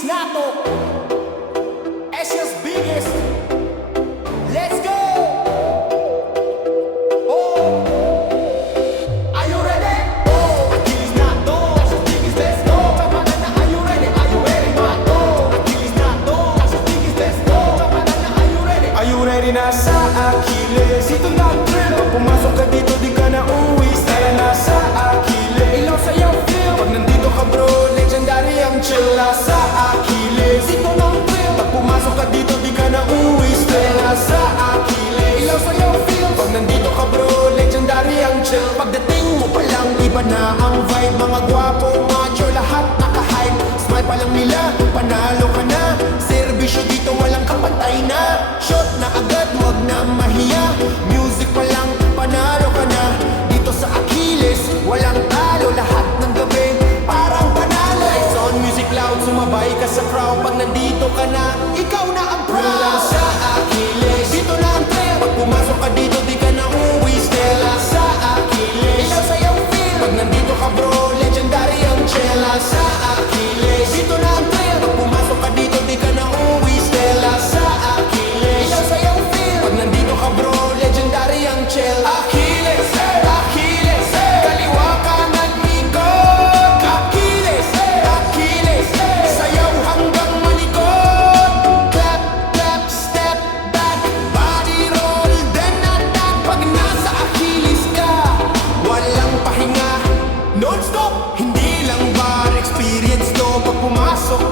Achilles na to, Asia's biggest. Let's go! Oh! Are you ready? Oh! Achilles na to, Asia's biggest. Let's go! Tama na, are you ready? Are you ready? Oh! Achilles na to, Asia's biggest. Let's go! Tama na, are you ready? Are you ready na sa Achilles? Ito na ang thrill. Pag pumasok ka dito, di ka na uwi. Tara na sa Achilles. Ilaw sa'yo feel. Pag nandito ka bro, legendary ang chill. Sa Achilles, ito na ang thrill. Pag pumasok ka dito, di ka na uwi. Tara na sa Achilles. Ilaw sa'yo feel. Pag nandito ka bro, legendary ang chill. Pagdating mo pa lang, iba na ang vibe. Mga gwapo, macho, lahat naka-hype. Smile pa lang nila, panalo ka na. Servisyo dito, walang kapantay na. Shot na agad, wag na mahiya. Music pa lang, panalo ka na. Dito sa Achilles, walang talo. Lahat ng gabi, parang panalo. Lights on, music loud, sumabay ka sa crowd. Pag nandito ka na, ikaw na ang proud. Mula sa Achilles, dito na ang trail. Pag pumasok ka dito, di ka na uwi. Stella sa Achilles, ilaw sa'yo feel. Pag nandito ka bro, legendary ang Stella sa Achilles, dito na ang trail. Pag pumasok ka dito, di ka na uwi. Stella sa Achilles, ilaw sa'yo feel. Pag nandito ka bro, legendary ang chill. Achilles, Achilles, kaliwa kanan ikot. Achilles, Achilles, sayaw hanggang malikot. Clap, clap, step back, body roll, then attack. Pag nasa Achilles ka, walang pahinga, non-stop. Hindi lang bar experience to. Pag pumasok